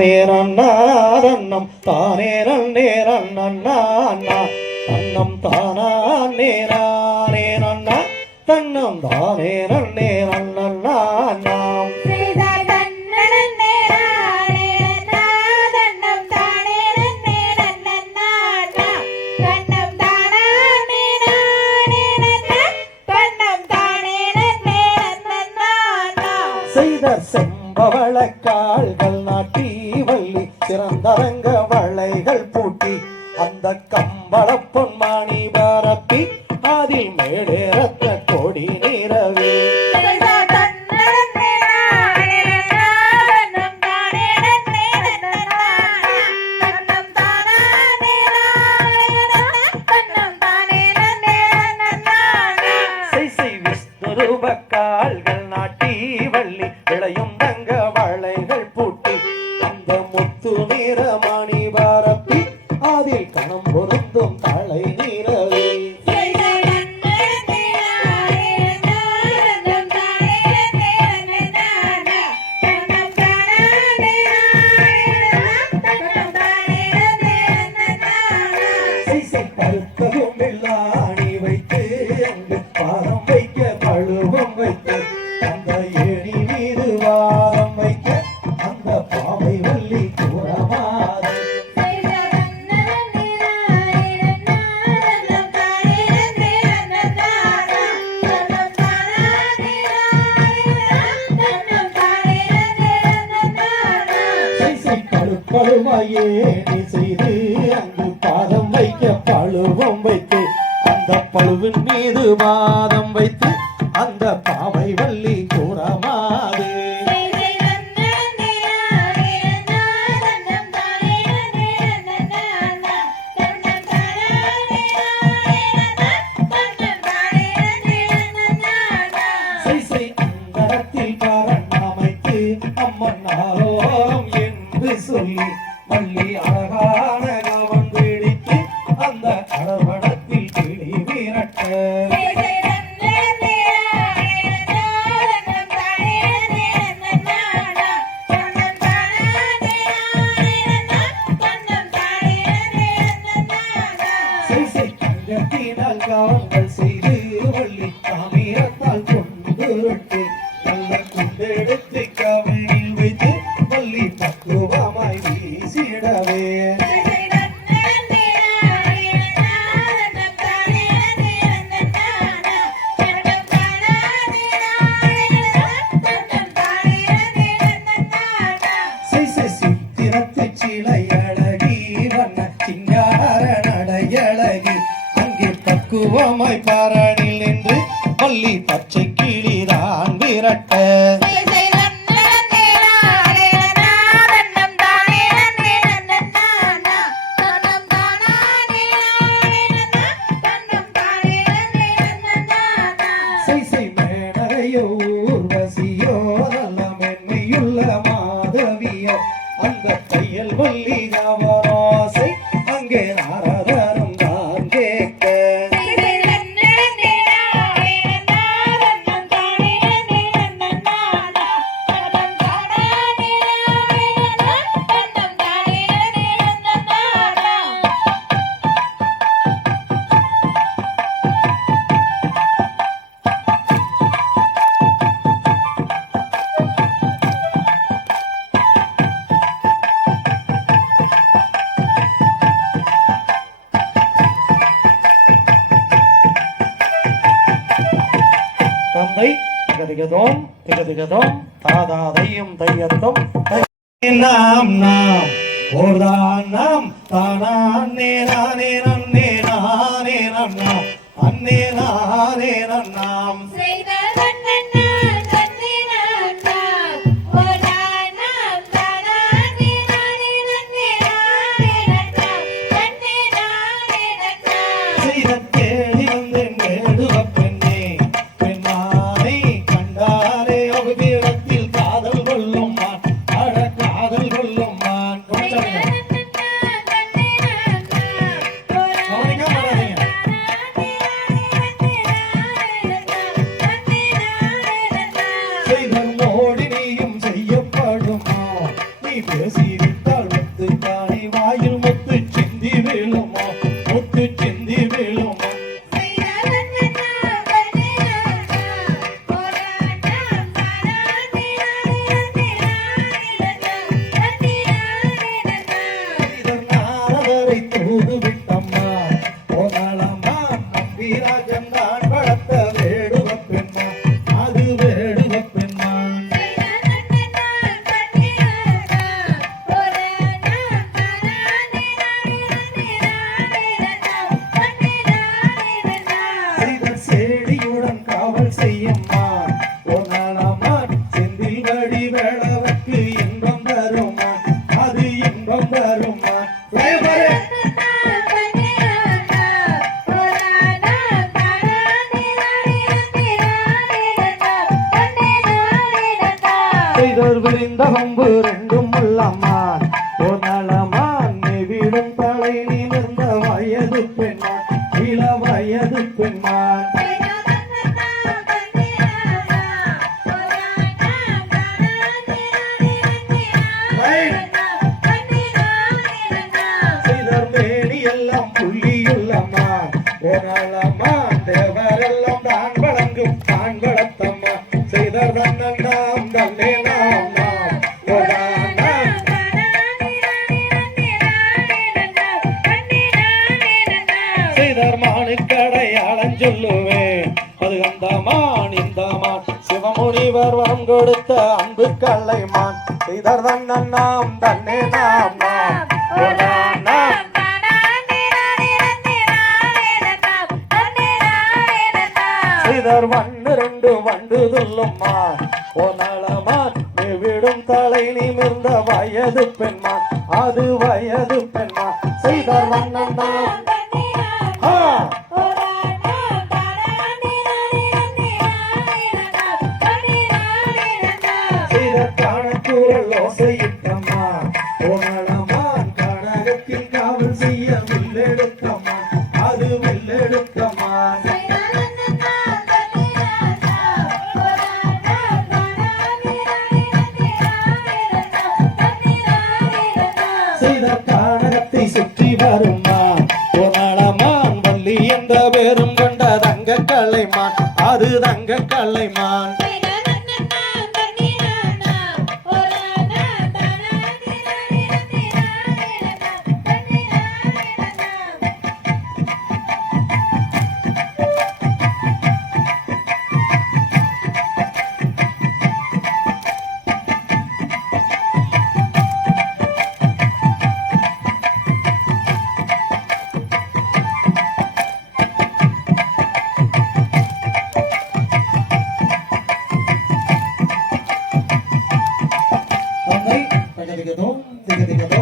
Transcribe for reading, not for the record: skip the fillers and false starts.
நேரண்ணாதன்னம் தானே நன்னேரண்ணா தன்னம் தானா நேரானே நன்னா தன்னம் தானே நன்னே நன்னா செம்பவளக்கால்கள் நாட்டி வள்ளி சிறந்தரங்க வளைகள் பூட்டி அந்த கம்பள பொன்மாணி பரப்பி அதில் மேடேரத்த கொடி நிறவே கால்கள் நாட்டி வள்ளி விளையும் தங்க வளைகள் பூட்டி அந்த முத்து நிறமணி பரப்பி அதில் கணம் பொருந்தும் தலை நிறவே கருத்ததும் வெள்ளாணி வைத்து அங்கு பாதம் வைக்க பழுவம் வைத்து அந்த ஏணி மீது வாரம் வைக்க அந்த பாவை வள்ளி கூறமாறு பழுமையேணி செய்து அங்கு பாதம் வைக்க பழுவம் வைத்து அந்த பழுவின் மீது பாதம் வைத்து அந்த பாவை வள்ளி கூறமாது அந்தரத்தில் பரண் அமைத்து அம்மன் ஆரோரம் என்று சொல்லி வள்ளி அழகான கவன் பிடித்து அந்த அரவணத்தில் கிளி விரட்ட கவங்கள் செய்து வள்ளி காமிரத்தால் கொண்டு நல்ல குண்டெடுத்து கவனில் வைத்து வள்ளி பக்குவமாய் வீசிடவே சித்திரத்து சிலை அழகி வண்ண சிங்கார நடையழகி அங்கே பக்குவமாய் பாரணில் நின்று வள்ளி பச்சை கிளிதான் விரட்ட மேனகையோ ஊர்வசியோ நல்ல மென்மையுள்ள மாதவியோ அந்த தையல் வள்ளி நவராசை அங்கே நாரதரும் தான் கேட்க தந்தை திகதிகதோம் திகதிகதோம் தாதாதையும் தையத்தோம் நாம் நாம் ஓர்தான் நாம் தானே நானே நன்னே நானே நன்னா அன்னே நானே நன்னாம் பேசிவிட்டால் முத்து காணி வாயில் முத்து சிந்தி விழுமா முத்து சிந்தி விழுமா நாரதரை தூது விட்டம்மா போனாலம்மா நம்பிராஜன் தான் வளர்த்த வேடுவ பெண்மா அது வேடுவ பெண்மா செடியுடன் காவல் செய்யம்மா போனாலம்மா செந்தில் வடி வேளவர்க்கு இன்பம் தருமா அது இன்பம் தருமா விரிந்த கொம்பு ரெண்டும் உள்ளம்மான் போனாலம்மான் நெவிடும் தலை நிமிர்ந்த வயது பெண்மான் இள வயது பெண்மான் மேனி எல்லாம் புள்ளியுள்ளம்மா போனாலம்மான் தேவரெல்லாம் தான் வழங்கும் தான் வளர்த்தம்மா செய்தர் தன்னண்டாம் தன்னே நாம் நாம் செய்தர் மானுக்கடையாளம் சொல்லுவேன் அது அந்த மான் இந்த மான் சிவமுனிவர் வரம் கொடுத்த அன்பு கல்லைமான் செய்தர் தன்னண்டாம் தன்னே நாம் நாம் செய்தர் வண்டு ரெண்டு வண்டு துள்ளும்மான் போனாலமான் விடும் தலை நிமிர்ந்த வயது பெண்மான் அது வயது பெண்மான் செய்தர் வண்ணந்தான் செய்தர் காணக்கூறல் ஓசையிட்டம்மா போனாலமான் கனகத்தில் காவல் செய்ய வில்லெடுத்தம்மான் அது வில்லெடுத்தம்மான் கானகத்தை சுற்றி வருமா போனாலமான் வள்ளி என்ற பேரும் கொண்ட தங்க கலைமான் அது தங்க கலைமான் திக திக தோம் திக திக